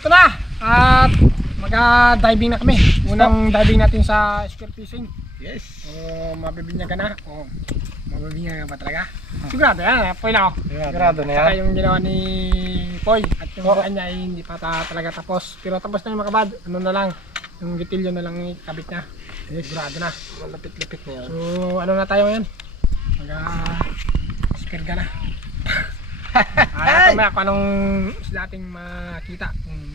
ito na. At mag-diving na kami. Unang diving natin sa spear fishing. Yes. O mabibinyagan na. O mabibinyagan pa talaga. Sigurado yan. Poy na ako. Sigurado na yan. Saka yung ginawa ni Poy. At yung kanya ay hindi pa talaga tapos. Pero tapos na yung mga bad. Ano na lang. Yung gitilyo na lang ikabit niya. Yes. Sigurado na. Malapit-lapit na yan. So ano na tayo ngayon? Spear ka na. Ito may ako anong dating makita.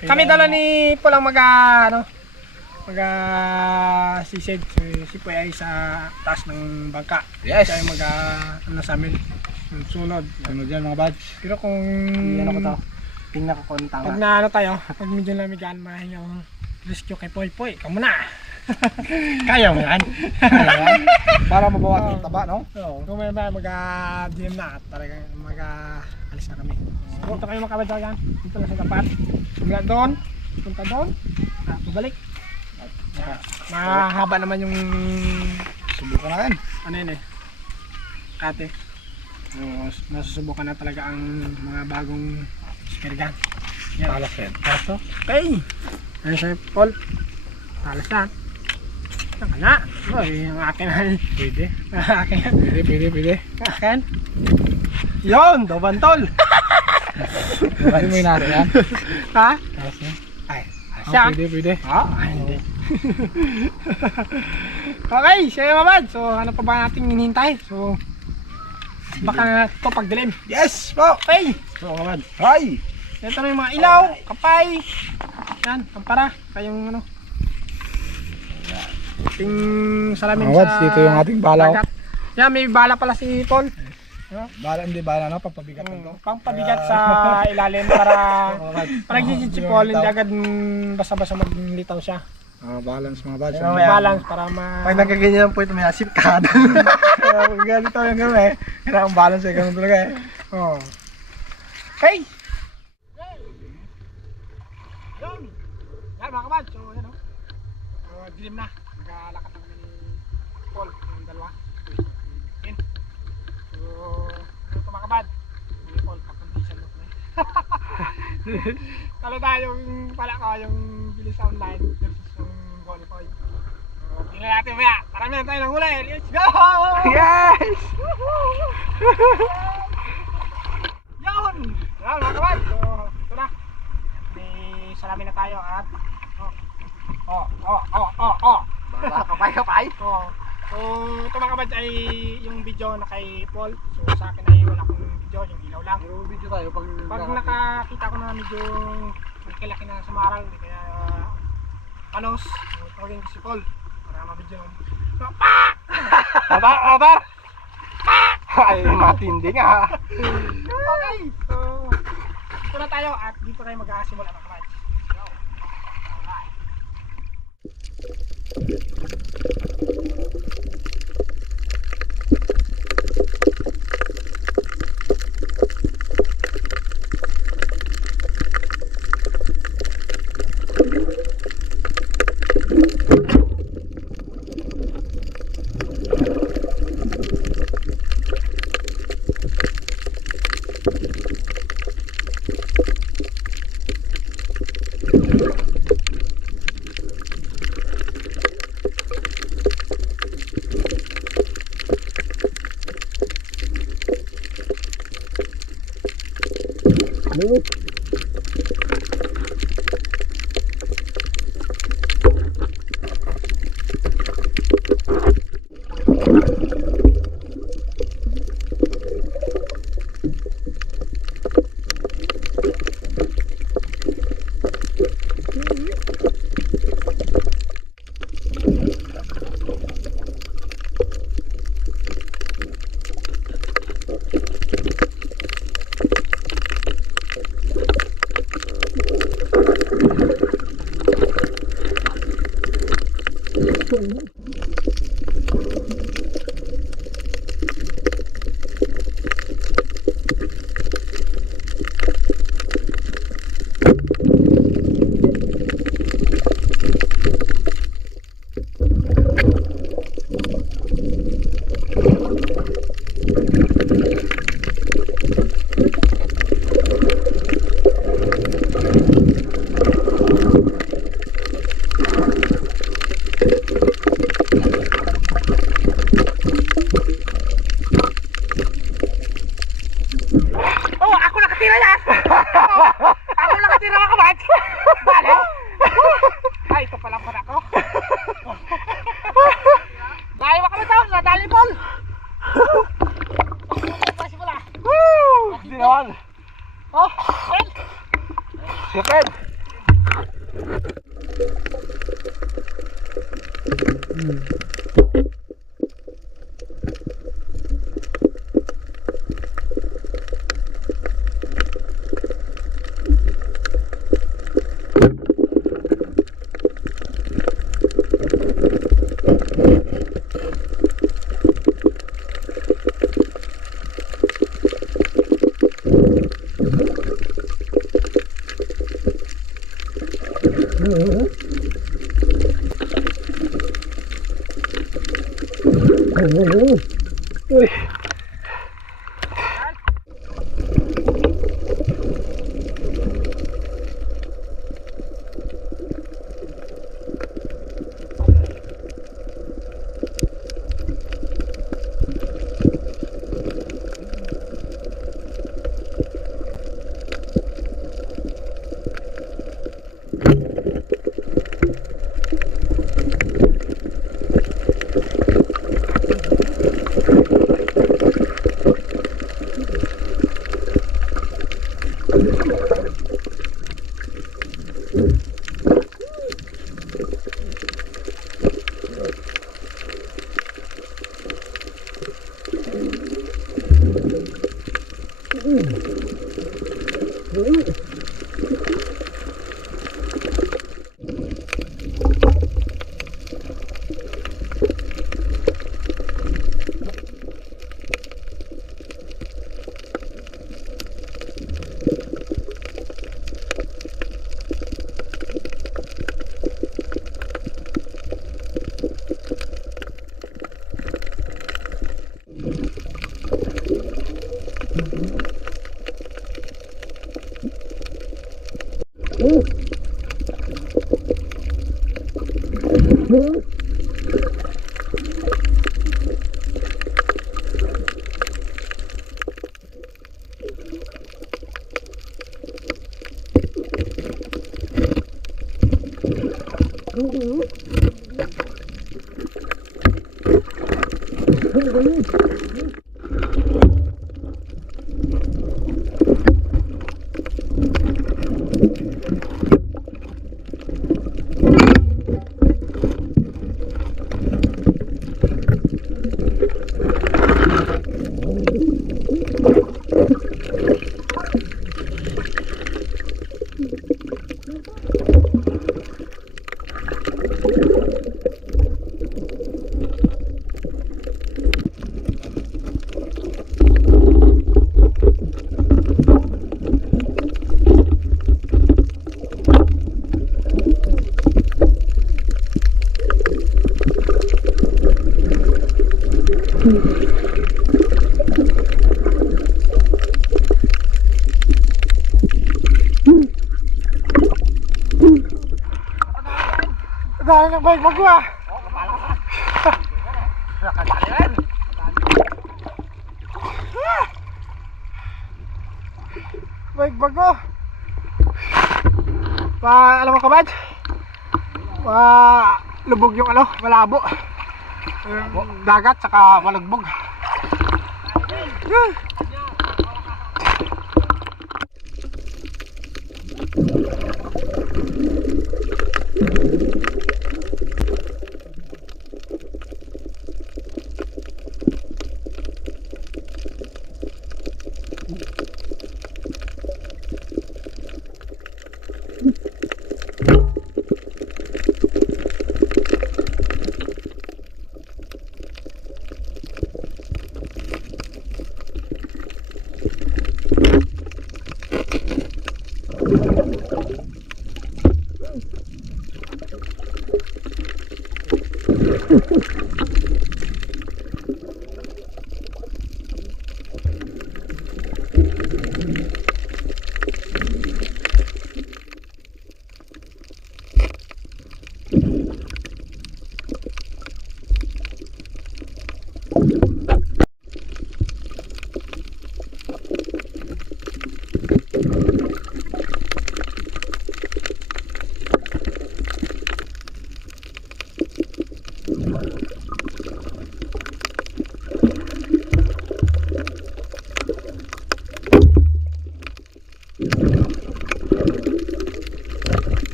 Kami dala ni Paul ang sisid. Si Poy ay sa taas ng bangka. Yes. Siya ay ano sa amin. Sunod. Sunod yan mga buds. Pero kung Ano ko to? Tingnan ko kung tama. pag na ano tayo, pag medyo lamigan, mahinga ang rescue kay Poy. Poy, kamu na. Kaya mo yan. Para mabawasan yung taba, no? Oo. Kung may mag-DM na at talagang mag-alis na kami. Dito kayo makabadyagan. Dito na sa tapat. Mula doon. Punta doon. Pabalik. Mahaba naman yung Subukan natin. ano yun eh. Kate. Nasusubukan na talaga ang mga bagong spear gun. Yan. Talas yan. Kaso? Okay. Ano siya, Paul? Talas na. Saan ka na? Ay, ang akin ay. Pwede. Ang akin. Pwede. Ang akin. Yun! Dobantol! Hindi mo inari yan. Ha? Talas yan. Ay. Siya. Pwede. Ay, hindi. Okay, siya yung mabad. So, ano pa ba natin hinihintay? So, baka ito pagdilim. Yes! Po! Okay. So mga buds. Hi! Ito na yung mga ilaw, kapay. Yan, pampara. Kayong ano. Ating salamin Mga buds, dito yung ating balaw. dagat. Yan, may bala pala si Paul. Hindi bala na, pampabigatan to. Pangpabigat sa ilalim para gigit si Paul, hindi agad basta-basta maglitaw siya. Balance mga buds. Balance para Pag nagkaganyan po ito, may asip ka. Pag ganito yung gawin, kailangan balance yung gawin talaga eh. Oh. Hey! Yun! Yan mga kabad, so yan o. Dilim na. Maglalakad na kami ni Paul, yung dalawa. Yan. So, ano ito mga kabad? Ni Paul, pa-condition look na. Talaga yung pala ko, yung bilis sa online versus yung goal Paul. So, tingnan natin maya. Marami na tayo ng huli. Let's go! Yes! Yun! Yan mga kabad. So, ito na. May salamin na tayo at kapay. So, ito mga kabad ay yung video na kay Paul. So, sa akin ay wala akong video, yung ilaw lang. Pero video tayo Pag nakakita ko na medyo malaki na sumaral, kaya panos, tawagin ko si Paul para mabidyo. So, Abar! Ay, matindi nga. okay! So, ito na tayo at dito tayo mag-asimula mga kabad. Go! Alright! Dali ba kami tao? Nadali Paul! Pasi pula! Woo! Hindi naman. Oh! Well! Second. Uy. Dali ng bike mo ko ah. Oh, kapala ka. Nakadali rin. Bike bago. Alam mo kabad? Lubog yung malabo. Yung dagat saka malagbog.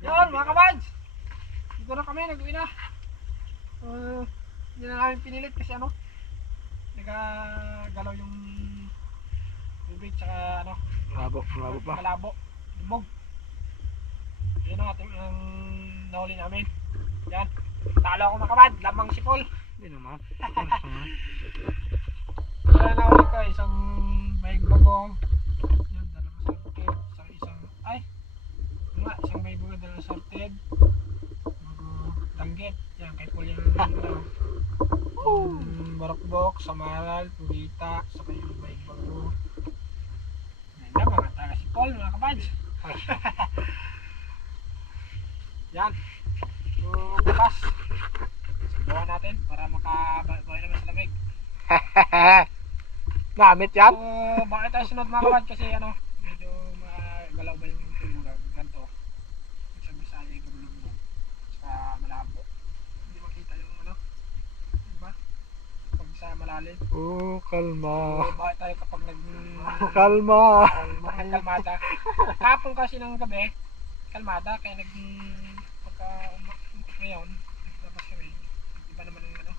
Yun mga kabads, dito na kami, nag-uwi na. Hindi na namin pinilit kasi ano, nagagalaw yung tubig tsaka ano, Malabo pa. malabo, limog. Yun ang ating nahuli namin. Yan, talo ako mga kabad, lamang si Paul. Hindi naman. Kaya nahuli ko isang maig bagong. Yan, dalawang sorted, isang maig bagong, dalawang sorted. Bago danggit, yan kay Paul yung barokbok, samaral, pugita, saka yung maig bagong. Yan na mga taga si Paul mga kabads. Yan. So bukas gawa natin para makabalik naman sa lamig. Gamit yan? So bakit tayo sunod mga kabad kasi ano medyo magalaw ba yung tumuga ganito. Sa Bisaya yung gumulong sa malabo. Hindi makita yung ano, diba? Pag sa malalim. Oh, kalma. So bakit tayo kapag Kalma. kalmada. Kapon kasi ng gabi kalmada kaya pagka ngayon labas kami iba naman yung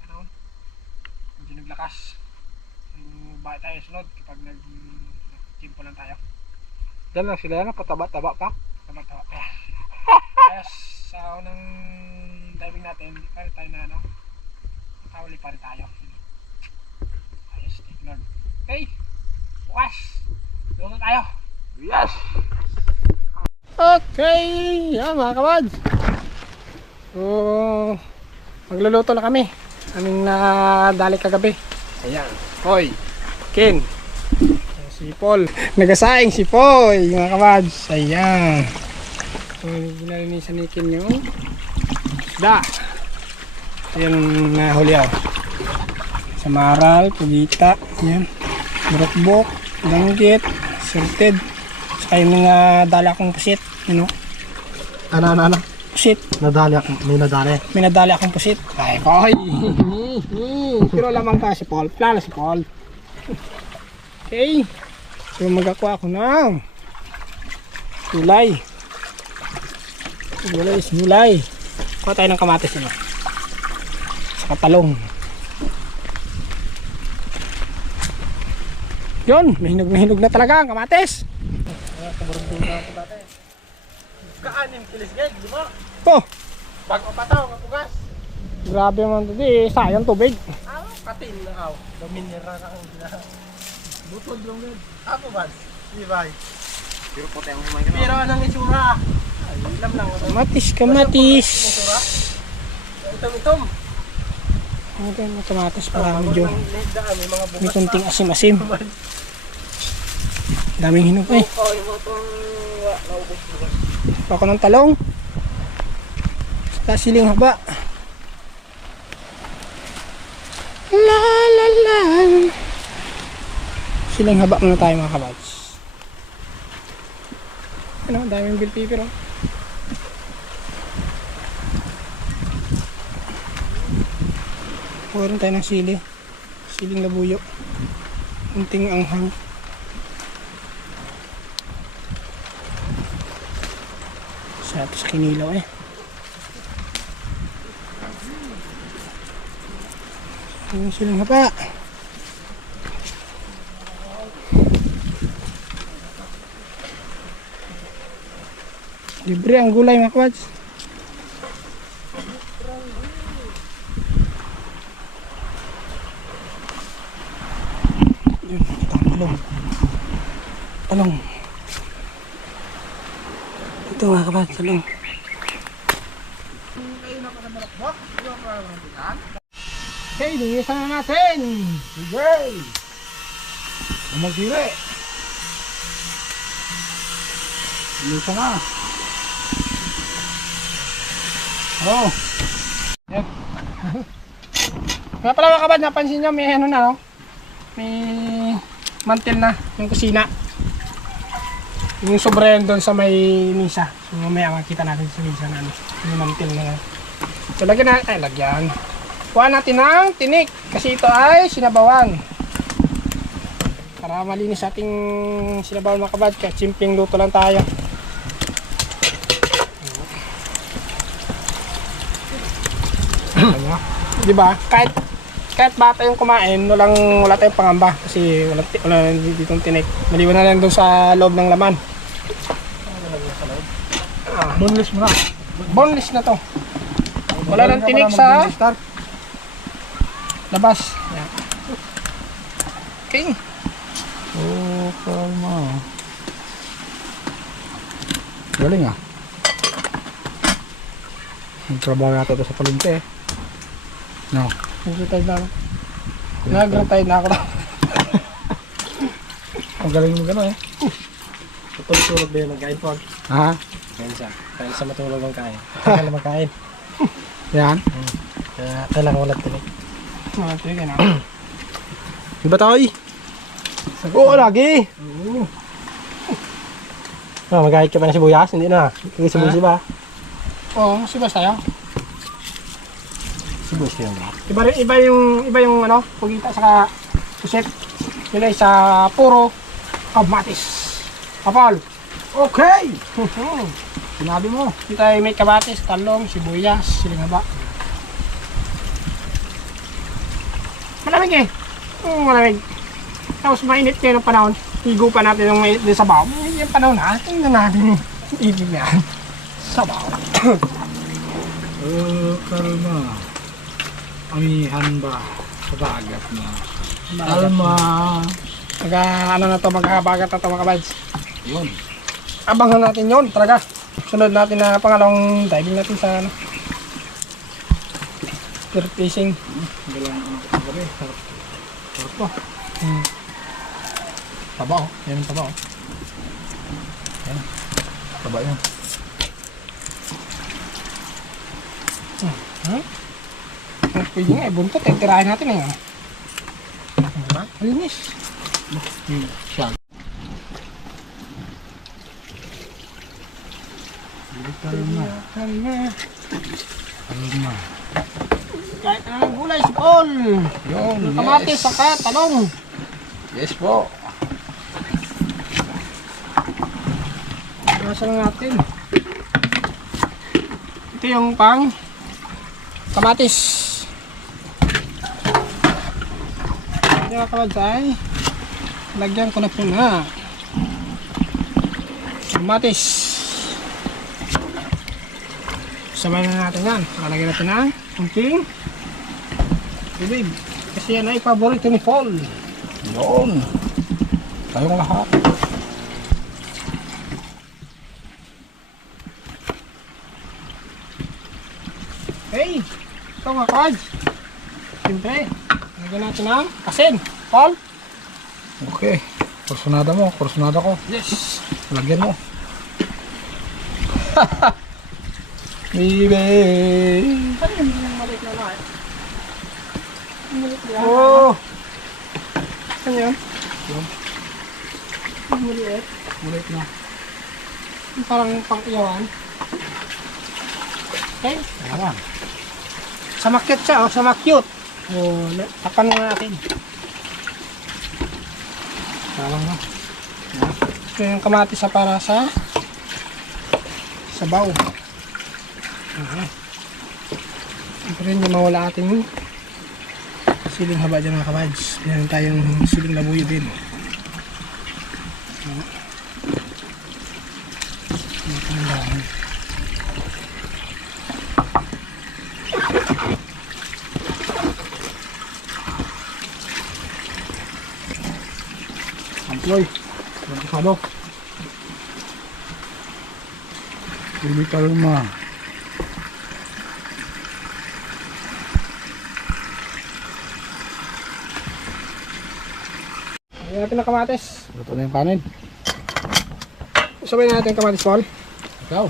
ano medyo naglakas bakit tayo sunod kapag nag-chimpo lang tayo Diyan lang sila yan, pataba-taba pa. tama kaya sa unang diving natin hindi pa rin tayo na nakahuli pa rin tayo ayos take Lord okay bukas doon na tayo Yes! okay yan mga kabads. So, magluluto na kami. Aming nadali kagabi. Ayan. Hoy. Ken. Si Paul. Nagasaing si Poy. Mga kabads. Ayan. So, ginalinisan ni Ken yung isda. Ayan ang nahuli ako. Samaral, pugita. Ayan. Burokbok. Danggit. Sorted. Saka yung mga dala kong pusit. Ano? Ano? Pusit. May nadali. May nadali akong pusit. Ay, koy! Pero lamang ka si Paul. Plano si Paul. Okay. So magkakuha ako ng gulay. Gulay. Kuha tayo ng kamatis ano. Saka talong. Yun, mahinog na talaga ang kamatis. Kaanin kilis gag, di ba? Oh, Bago pataw, kapugas. grabe naman ito. Sayang tubig. Katin na aw. Dominira ka ang gina. Butod lang gag. Ako ba? Di ba? Pero po tayong humay ka na. Pero anong itsura? Ay, ilam lang. Kamatis. Itom. Ano yung kamatis para medyo May mga may kunting asim-asim. Daming hinog eh. Oh, yung mga pang naubos. Ako ng talong. Sa siling haba. La la la. Siling haba muna tayo mga kabads. Ano, daming bell pepper oh. Kuha tayo ng sili. Siling labuyo. Kunting anghang. Sa kinilaw eh. Yung silang hapa. Libre ang gulay mga kabads. Yun, talong. Ito mga kabads, talong. Okay, linisan na natin. Sige! Magdire! Lisa na! Oh. Yan. Kaya pala mga kabad, napansin nyo, may ano na, no? may mantel na yung kusina. Yung sobra yun doon sa may misa. So mamaya makikita natin sa misa na ano, yung mantel na. So lagyan na, lagyan. Kuha natin ng tinik kasi ito ay sinabawan. Para malinis ating sinabawan mga kabad. Kaya simpleng luto lang tayo. Diba? Kahit bata yung kumain, wala tayong pangamba kasi wala ditong tinik. Maliwan na lang doon sa loob ng laman. Boneless mo na. Boneless na to. Wala nang tinik sa labas. Yan. Okay. Oh, kalma. Galing ah. Nagtrabaho yata ito sa palengke eh. No. Nag-retire na ako. Nag-retire na ako. Ang galing mo gano'n eh. Matulog ba yun ang kain po? Ha? Kain siya. Kain sa matulog ang kain. Kaya naman kain. Yan. Kaya kailangan wala tinik. Wala tinik na. Diba tayo? Oo, lagi. Oo. Magkahit ka pa ng sibuyas? Hindi na. Hindi sibuyas ba? Oo, sibuyas tayo. Sibuyas yun ba? Iba yung ano, pugita sa puset. Yun ay sa puro kamatis. Kapal. Okay! Sinabi mo. Dito ay may kamatis, talong, sibuyas, siling haba. Malamig eh. Malamig. Tapos mainit kayo ng panahon. Higo pa natin yung mainit din sa baw. Yung panahon na, tingnan natin yung ibig na yan. Sabaw. Kalma. Amihan ba? Sa dagat na. Kalma. Ano na to, maghabagat na to mga kabads. Yun. Abangan natin yun, talaga. Sunod natin na pangalawang diving natin sa ano. Spear fishing. Galang ano ko gabi. Sarap po. Taba oh, yan ang taba oh. Yan. Taba yun. Pwede nga, buntot eh, tirahin natin eh. Diba? Linis. Siya. Kalma. Kalma. Kahit na ng gulay, si Paul. Yun, Kamatis, saka talong. Yes po. Nasa lang natin. Ito yung pang kamatis. Ito yung kamatsay. Lagyan ko na po na kamatis. Sabay na natin yan. Lalagyan natin ng kunting tubig. Kasi yan ay paborito ni Paul. Yun. Tayong lahat. Hey! Ito nga cards. Siyempre, lagyan natin ng asin. Paul? Okay. Kursunada mo. Kursunada ko. Yes! Lagyan mo. Bibe. Ano yung maliit na lahat? Maliit yan. Oh. Ano yun? Yun. Maliit. Mulit na. Yung parang pang-iyawan. Okay? Ayan. Samakyut siya, oh. Samakyut. Oh, tapan na natin. Salang na. Ito yung kamatis sa para sa sabaw. Ito rin yung mawala ating siling haba dyan mga kabads. Meron tayong siling labuyo din. Amploy. Pasado. Bibi kalma. Lagyan natin ng kamatis. Luto na yung kanin. Sabay natin yung kamatis, Paul. Ikaw.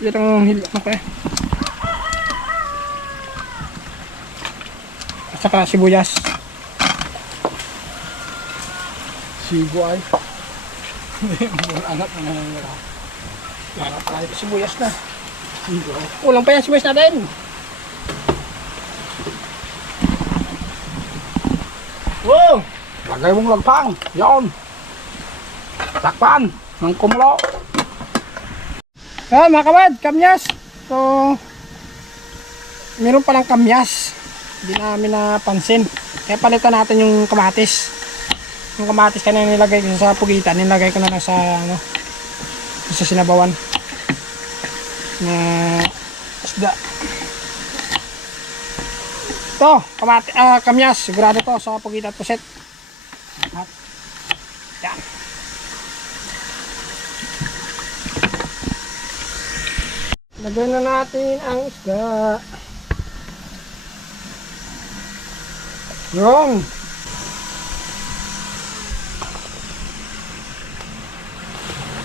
Yan ang hilak na pa eh. At saka sibuyas. Sigo ay. Hindi, mura anak na nangyayara. Para tayo sibuyas na. Sigo. Ulang pa yan sibuyas natin. Wow! Lagay mong lagpang. Yan. Takpan ng kumulo. Ah, mga kabad, kamyas. So, meron palang kamyas. Hindi namin napansin. Kaya palitan natin yung kamatis. Yung kamatis kanina nilagay ko sa pugitan. Nilagay ko na lang sa, ano, sa sinabawan. Na isda. Ito, kamyas. Sigurado to sa pugitan puset. Yan. Lagyan na natin ang isda. Yun.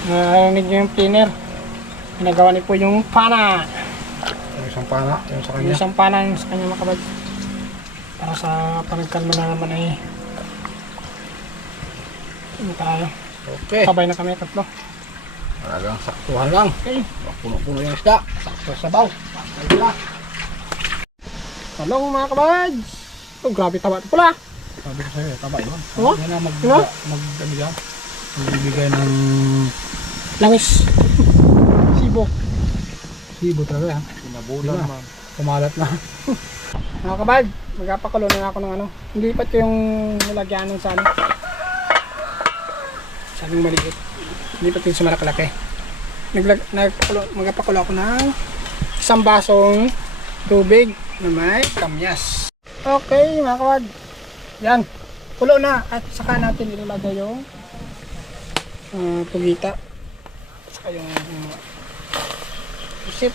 Narinig nyo yung cleaner. Ginagawa niyo po yung pana. Yung isang pana, yung sa Yung kanya. isang pana yung sa kanya makabag. Para sa panagkalma na naman ay ano tayo. Okay. Sabay na kami tatlo. Talagang saktuhan lang. Okay. Puno-puno yung isda. Sakto sa baw. Sakto na. Talong mga kabads. Oh, grabe taba ito pula. Sabi ko sa'yo, taba yun. Oo? Yan na Oo? magbibigay ng Langis. Sibo. sibo talaga yan. Pinabulan man. Kumalat na. Mga kabad, magpapakulo na ako ng ano. Hindi pa ito yung nilagyanan sa ano. Sabing maliit. Hindi pa ito yung sumalaki-laki. Magpapakulo ako ng isang basong tubig na may kamyas. Okay mga kabad. Yan. Kulo na. At saka natin ilalagay yung pugita. Saka yung pusit.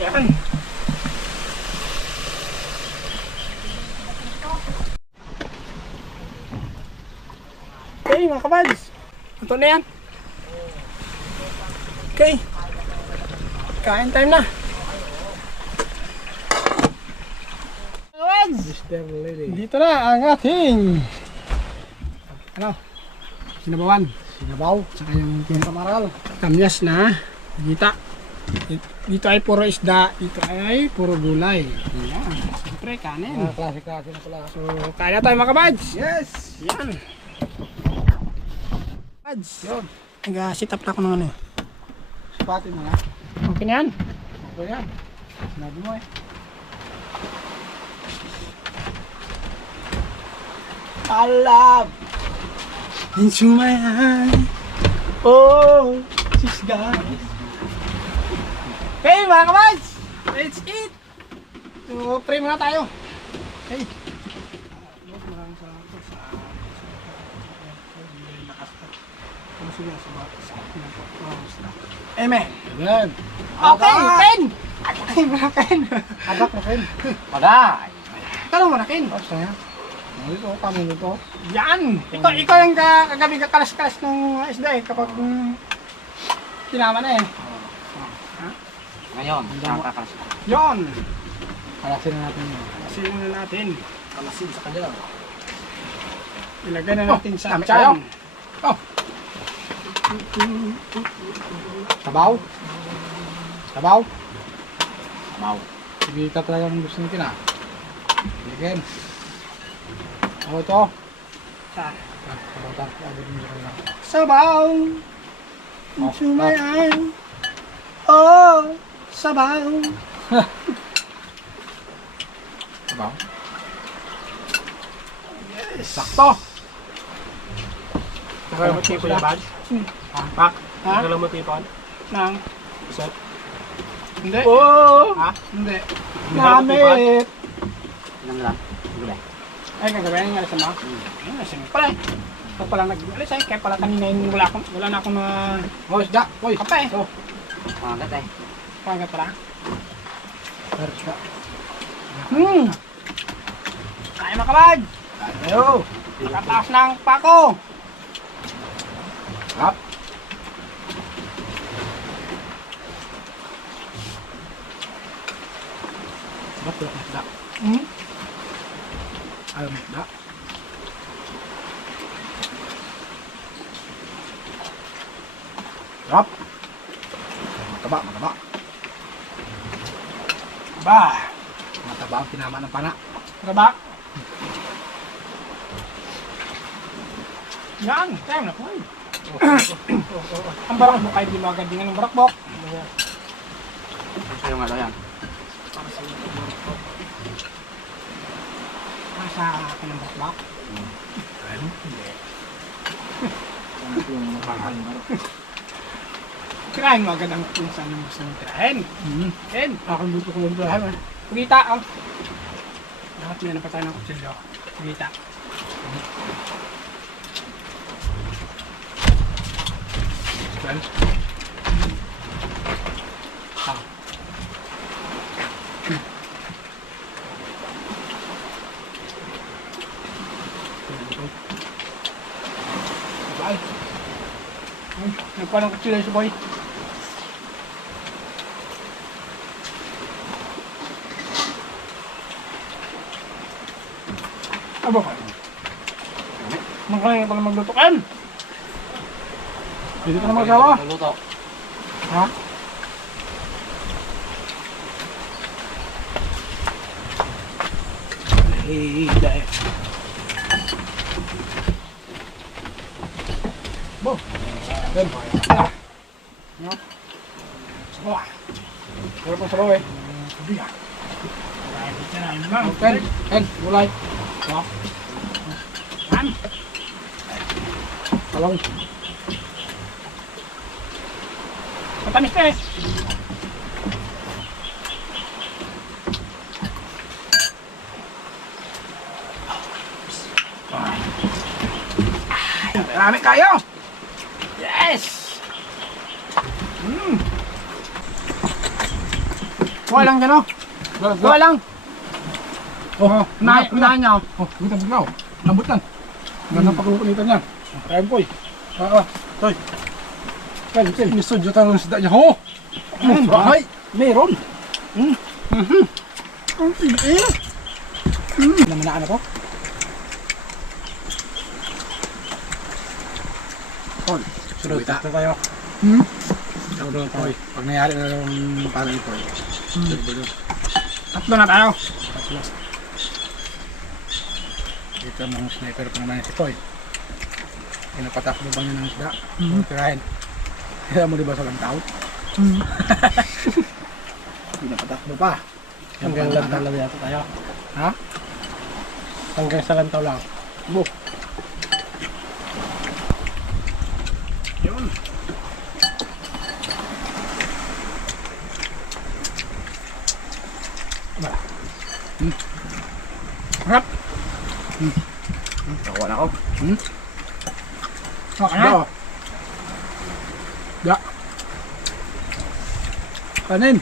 Yan. Okay mga kabads. Ito na yan. Okay. Kain time na. Kabads. Mr. Lady. Dito na ang ating ano? Sinabawan. Sinabaw. Saka yung Kamaral. kamyas na gita. Dito ay puro isda, dito ay puro gulay. Yan. Siyempre, kanin. Klase-klase na pala. So, kaya tayo mga kabads. Yes! Yan. Kabads. Yun. Nag-sit up na ako ng ano. Sipatin mo na. Okay na yan. Okay yan. Sinabi mo eh. Alab! Into my eye. Oh, she's got it. Okay mga kabads. Let's eat. So, pray muna tayo. Okay. Maraming salamat po sa Amen. Yan. Okay, Ken! Okay, mga Ken. Agak na Ken. Paday! Tanong mo na, Ken. Basta yan. Dito, kami dito. Yan! Ikaw yung kagabi kakalas-kalas ng isda eh, kapag kinama na eh. Ngayon, ang kakalas. Yon! Kalasin na natin yun. Kasi na natin. Kalasin sa kanila. Ilagay na natin sa dami tayo. tiyan. Oh! Sabaw? Sabaw? Mau. Sige ka talaga ng gusto natin ah. Sige. Ako ito. Sabaw tayo. Abot mo sa kanila. Sabaw! Into my eye. Oh! Sabaw! Sabaw? Sakto! Nakalam mo tipo yung bag? Pak? Ha? Nakalam mo tipon? Nang? Set? Hindi. Oo! Ha? Hindi. Namit! Ilang lang? Gulay. Ay, gagawin nga sa mga. Ay, siyempre. Ito pala nag-alis ay, kaya pala kanina yung wala na akong Oh, isda! Hoy! kape. Oh! Pangagat eh. Pagkat pala. Isda! Kaya makabag. Ayo! Kataas ng pako. Hap! Ba't wala isda? Ayaw mo isda? Sarap! Mataba, mataba. Ba! Mataba ang tinama ng pana. Traba. Yan, tayo na po. Ang barak mo kahit di mo agad din ng barakbok. Sa'yo nga daw yan. Nasa akin ng barakbok. Ano? Hindi. Ano yung makakain mo? Kirahin mo agad ang kung saan mo gusto mong tirahin. Yan. Akin dito ko lang dahil. Pugita, oh. Dapat na pa tayo ng kutsilyo. Pugita. Well. Ah. Bye. Nagkuha ng kutsilyo si boy. Abo ka. Magkaya pala magluto kan. Hindi ka na magawa. Luto. Ha? Dahil. Bo. Then, Wah. Wala pa sa bawa eh. biya. Ma'am, Ken, mulai. ma'am. Talong. Matamis na eh. Marami kayo. Yes. Kuha lang dyan oh. Kuha lang. Oh, Unahan niya oh. Oh, buta bugnaw. Lambot yan. Ganang pagkukunitan yan. Kain po eh. Toy. Ken, nisod yung tanong sida niya. Ho! Ay! Meron. Ang tingin. Naman na ano to? Tol, sunod na tayo. Sunod po eh. Pag nangyari na yung parang ito. Tatlo na tayo. Dito mga sniper pa naman si Toy. Pinapatak mo ba niya ng isda? Tirahin. Kaya mo diba sa lantaw? Pinapatak mo pa. Hanggang lantaw lang yata tayo. Ha? Hanggang sa lantaw lang. Bo. Yun. Harap. Nakuha na ako. Okay na. Da. Da. Kanin.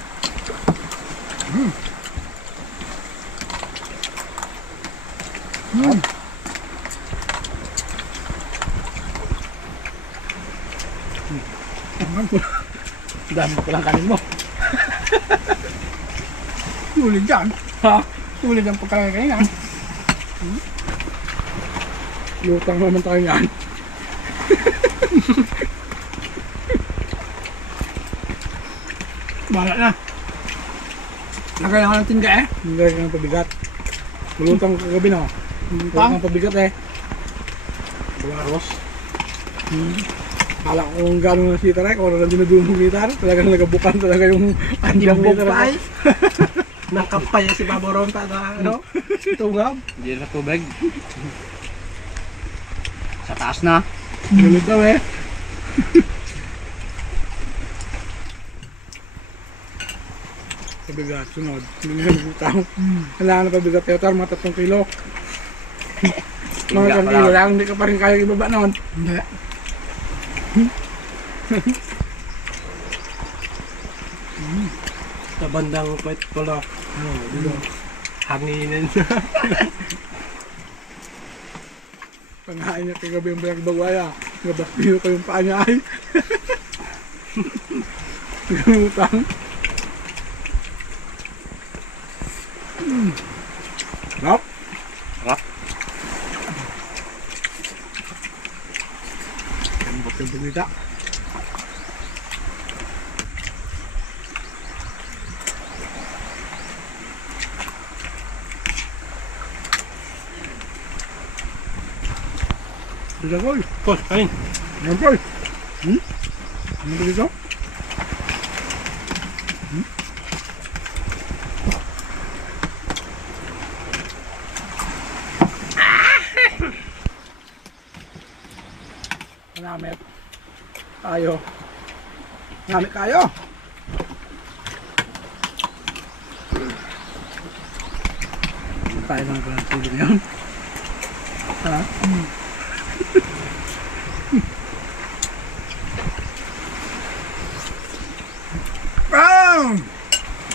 Dami ko lang kanin mo. Tulid yan. Ha? Tulad ang pagkakakain ha. Lutang naman tayo yan. Bahala na. Lagay ako ng tingga eh. Hindi ka ng pabigat. Lutang kagabi na. Lutang pabigat eh. Buwaros. Kala ko kung gano'n ng sitar eh. Kung ano na dinudumong sitar. Talagang nagabukan talaga yung anjang sitar. Nakapay si Baboron pa na ano? Tungab. Hindi na tubig. Sa taas na. Gulit daw eh. Pabigat, sunod. Hindi na nagutang. Kailangan na pabigat tayo. Tar, mga 3 kilo. Mga 3 kilo lang. Hindi ka pa rin kaya ibaba noon. Hindi. Sa bandang pwet pala. Dito. Hanginin. Panghain niya kagabi yung bagbagwaya. Nabakpino ko yung paa niya ay. Gamutang. Sarap. Sarap. Lambot yung pagkita. Bisa ko. Pos, kain. Yan po. Ano ba dito? Ngamit. Tayo. Ngamit tayo. Tayo lang pala ang tulog ngayon. Ha?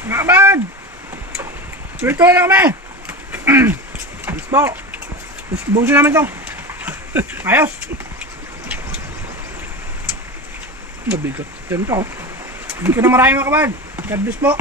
Nakabag! Ito na kami! Let's go! Busin namin to! Ayos! Mabigat. Yan to. Hindi ko na marami makabag. God bless po.